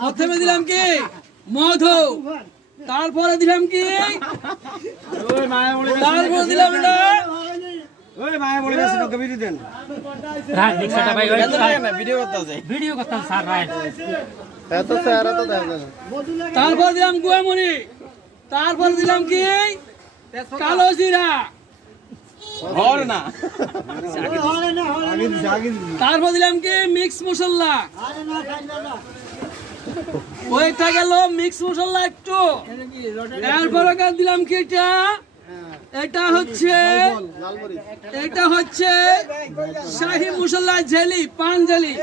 প্রথমে দিলাম কি মধু, তারপরে দিলাম কি, তারপরে দিলাম এটা ওই মায়া বলে গেছে তোকে ভিডিও দেন রাইট রিকশাটা ভাই ভিডিও করতে আছে ভিডিও করতাম স্যার রাইট এত চেহারা তো দেখা যায় তারপর দিলাম গুয়ামরি, তারপর দিলাম কি কালো জিরা, হর না তারপর দিলাম কি মিক্স মশলা, ওইটা গেল মিক্স মশলা একটু। এরপরে দিলাম কি এটা হচ্ছে শাহি মশলা জেলি, পান জেলি।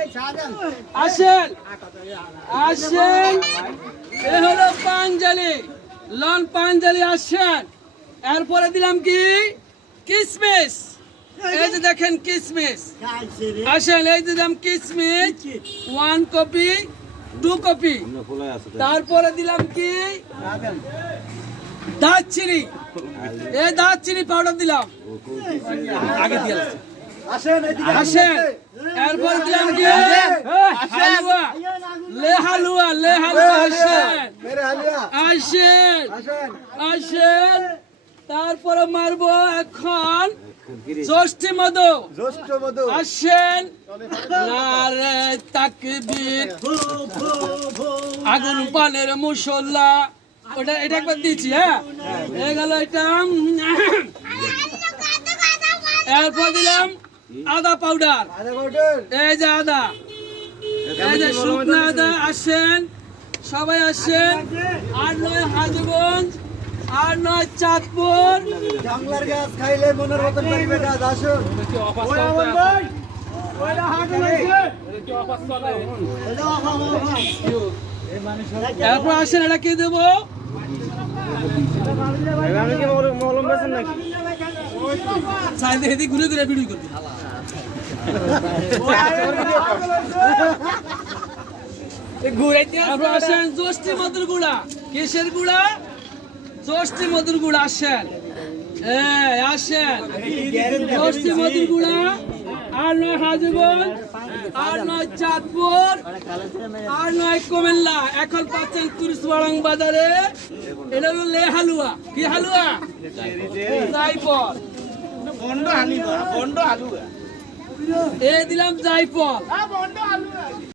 আসেন আসেন, এ হলো পান জেলি, লন পান জেলি। আসেন, এরপরে দিলাম কি কিসমিস, এই যে দেখেন কিসমিস। আসেন, এই যে দিলাম কিসমিস 1 কপি 2 কপি। তারপরে দিলাম কি দারচিনি, এই দারচিনি পাউডার দিলাম আগে দিয়ে আসেন। এরপর দিলাম কি হালুয়া, হালুয়া। আসেন আসেন আসেন, তারপরে মারবো এখন ষষ্ঠী মধু। আসেন, নারে তাকবীর, আগুন পানের মুসল্লা, ওটা এটা একবার দিয়েছি। হ্যাঁ, হয়ে গেল এটা। এরপর দিলাম আদা পাউডার, এই যে আদা, এই যে শুকনো আদা। আসেন সবাই আসেন, 8-9 হাজগঞ্জ, 8-9 চাঁদপুর। জাংলার গাছ খাইলে মনের মতন পারিবে গাছ। আসুন এরপর আসেন, এটা কি দেবো ঘুরে ঘুরে ভিডিও করবি। আসেন জ্যোষ্ঠী মধুর গুঁড়া, কিসের গুঁড়া? জ্যোষ্ঠী মধুর গুঁড়া। আসেন আসেন, জ্যোষ্ঠী মধুর গুঁড়া। 8-9 হাজগঞ্জ, 8-9 চাঁদপুর, 8-9 কুমিল্লা। এখন পাচ্ছেন কুরিশবাড়াং বাজারে। এটা হলো লে হালুয়া। কি হালুয়া? জায়ফল। এ দিলাম জায়ফল।